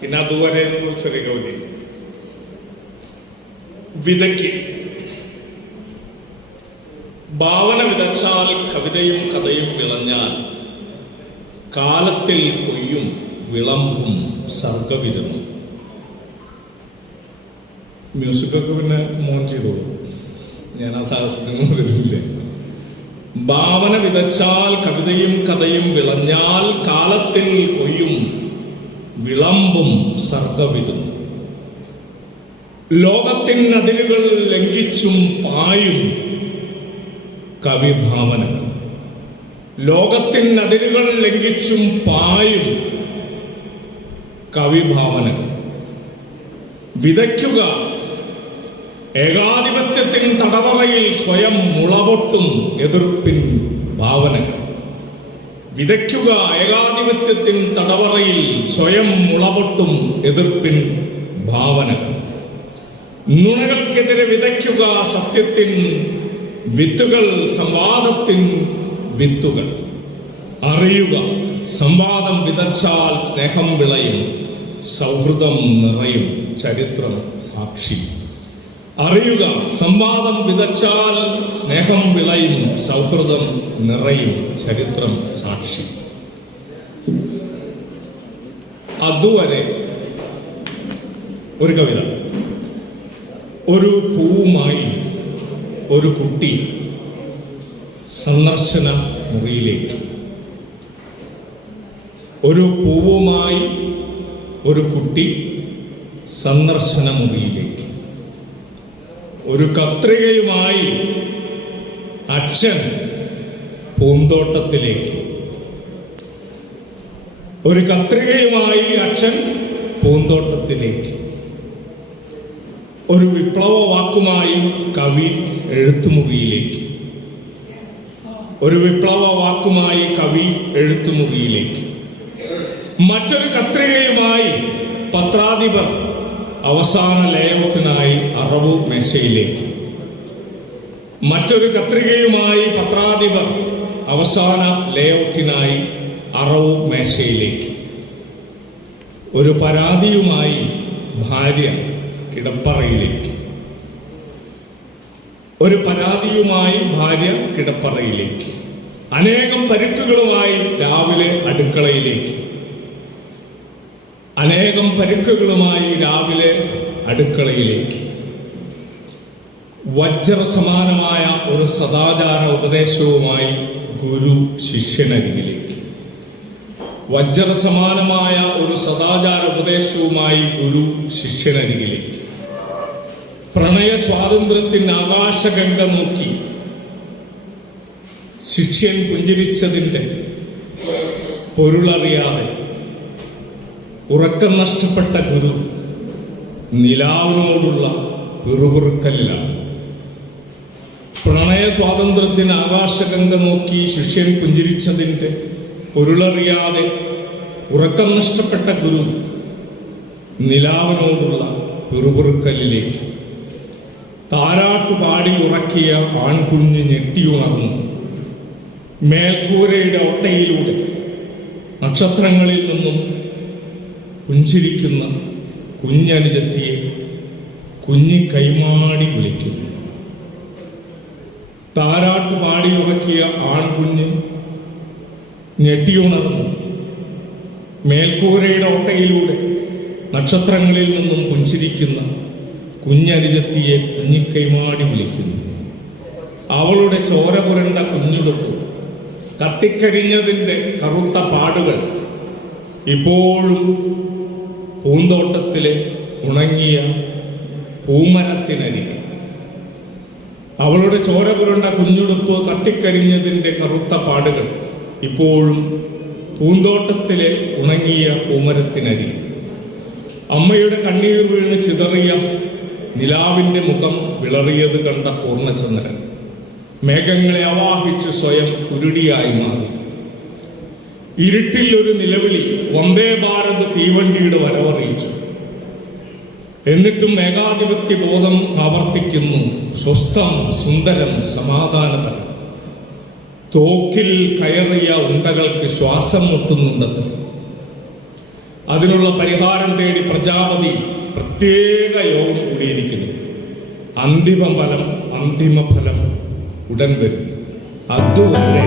പിന്നെ അതുവരെ ചെറിയ കവിതയുണ്ട്. വിതയ്ക്ക് ഭാവന വിതച്ചാൽ കവിതയും കഥയും വിളഞ്ഞാൽ കാലത്തിൽ കൊയ്യും വിളമ്പും സർഗവിരുന്നു. മ്യൂസിക്കൊക്കെ പിന്നെ മോൻ ചെയ്തോളൂ, ഞാൻ ആ സാഹസത്തിന് വരില്ല. ഭാവന വിതച്ചാൽ കവിതയും കഥയും വിളഞ്ഞാൽ കാലത്തിൽ കൊയ്യും വിളമ്പും സർഗവിരുന്നു. ലോകത്തിൻ അതിരുകൾ ലംഘിച്ചും പായും കവിഭാവനകൾ. ലോകത്തിൻ അതിരുകൾ ലംഘിച്ചും പായും കവിഭാവനകൾ. വിതയ്ക്കുക ഏകാധിപത്യത്തിൻ തടവറയിൽ സ്വയം മുളപൊട്ടും എതിർപ്പിൻ ഭാവനകൾ. വിതയ്ക്കുക ഏകാധിപത്യത്തിൻ തടവറയിൽ സ്വയം മുളപൊട്ടും എതിർപ്പിൻ ഭാവനകൾ. നുണകൾക്കെതിരെ വിതയ്ക്കുക സത്യത്തിൻ വിത്തുകൾ, സംവാദത്തിൻ വിത്തുകൾ. അറിയുക സംവാദം വിതച്ചാൽ സ്നേഹം വിളയും, സൗഹൃദം നിറയും, ചരിത്രം സാക്ഷി. അറിയുക സംവാദം വിതച്ചാൽ സ്നേഹം വിളയും, സൗഹൃദം നിറയും, ചരിത്രം സാക്ഷി. അതുവരെ ഒരു കവിത. ഒരു പൂവുമായി ഒരു കുട്ടി സന്ദർശന മുറിയിലേക്ക്. ഒരു പൂവുമായി ഒരു കുട്ടി സന്ദർശന മുറിയിലേക്ക്. ഒരു കത്രികയുമായി അച്ഛൻ പൂന്തോട്ടത്തിലേക്ക്. ഒരു കത്രികയുമായി അച്ഛൻ പൂന്തോട്ടത്തിലേക്ക്. ഒരു വിപ്ലവ വാക്കുമായി കവി എഴുത്തുമുറിയിലേക്ക്. ഒരു വിപ്ലവ വാക്കുമായി കവി എഴുത്തുമുറിയിലേക്ക്. മറ്റൊരു കത്രികയുമായി പത്രാധിപർ അവസാന ലേഔട്ടിനായി അറവു മേശയിലേക്ക്. മറ്റൊരു കത്രികയുമായി പത്രാധിപർ അവസാന ലേഔട്ടിനായി അറവു മേശയിലേക്ക്. ഒരു പരാതിയുമായി ഭാര്യ കിടപ്പറയിലേക്ക്. ഒരു പരാതിയുമായി ഭാര്യ കിടപ്പറയിലേക്ക്. അനേകം പരുക്കുകളുമായി രാവിലെ അടുക്കളയിലേക്ക്. അനേകം പരുക്കുകളുമായി രാവിലെ അടുക്കളയിലേക്ക്. വജ്രസമാനമായ ഒരു സദാചാര ഉപദേശവുമായി ഗുരു ശിഷ്യനരികിലേക്ക്. വജ്രസമാനമായ ഒരു സദാചാര ഉപദേശവുമായി ഗുരു ശിഷ്യനരികിലേക്ക്. പ്രണയ സ്വാതന്ത്ര്യത്തിന് ആകാശഗംഗ നോക്കി ശിഷ്യൻ പുഞ്ചിരിച്ചതിൻ്റെ പൊരുളറിയാതെ ഉറക്കം നഷ്ടപ്പെട്ട ഗുരു നിലാവിനോടുള്ള പിറുപിറുക്കലിലാണ്. പ്രണയ സ്വാതന്ത്ര്യത്തിന് ആകാശഗംഗ നോക്കി ശിഷ്യൻ പുഞ്ചിരിച്ചതിൻ്റെ പൊരുളറിയാതെ ഉറക്കം നഷ്ടപ്പെട്ട ഗുരു നിലാവിനോടുള്ള പിറുപിറുക്കലിലേക്ക്. താരാട്ടുപാടി ഉറക്കിയ ആൺകുഞ്ഞ് ഞെട്ടിയുണർന്നു. മേൽക്കൂരയുടെ ഒട്ടയിലൂടെ നക്ഷത്രങ്ങളിൽ നിന്നും പുഞ്ചിരിക്കുന്ന കുഞ്ഞനുജത്തിയെ കുഞ്ഞി കൈമാടി വിളിക്കുന്നു. താരാട്ടുപാടി ഉറക്കിയ ആൺകുഞ്ഞ് ഞെട്ടിയുണർന്നു. മേൽക്കൂരയുടെ ഒട്ടയിലൂടെ നക്ഷത്രങ്ങളിൽ നിന്നും പുഞ്ചിരിക്കുന്ന കുഞ്ഞനുജത്തിയെ കുഞ്ഞിക്കൈമാടി വിളിക്കുന്നു. അവളുടെ ചോര പുരണ്ട കുഞ്ഞുടുപ്പ്, കത്തിക്കരിഞ്ഞതിൻ്റെ കറുത്ത പാടുകൾ ഇപ്പോഴും പൂന്തോട്ടത്തിലെ ഉണങ്ങിയ പൂമരത്തിനരികെ. അവളുടെ ചോര പുരണ്ട കുഞ്ഞുടുപ്പ്, കത്തിക്കരിഞ്ഞതിൻ്റെ കറുത്ത പാടുകൾ ഇപ്പോഴും പൂന്തോട്ടത്തിലെ ഉണങ്ങിയ പൂമരത്തിനരികെ. അമ്മയുടെ കണ്ണീർ വീണ് ചിതറിയ നിലാവിൻ്റെ മുഖം വിളറിയത് കണ്ട പൂർണ്ണചന്ദ്രൻ മേഘങ്ങളെ അവാഹിച്ച് സ്വയം കുരുടിയായി മാറി. ഇരുട്ടിൽ ഒരു നിലവിളി വന്ദേ ഭാരത് തീവണ്ടിയുടെ വരവറിയിച്ചു. എന്നിട്ടും ഏകാധിപത്യ ബോധം ആവർത്തിക്കുന്നു. സ്വസ്ഥം, സുന്ദരം, സമാധാനപരം. തോക്കിൽ കയറിയ ഉണ്ടകൾക്ക് ശ്വാസം മുട്ടുന്നുണ്ടത്. അതിനുള്ള പരിഹാരം തേടി പ്രജാപതി പ്രത്യേക യോഗം കൂടിയിരിക്കുന്നു. അന്തിമ ഫലം ഉടൻ വരും. അതുവരെ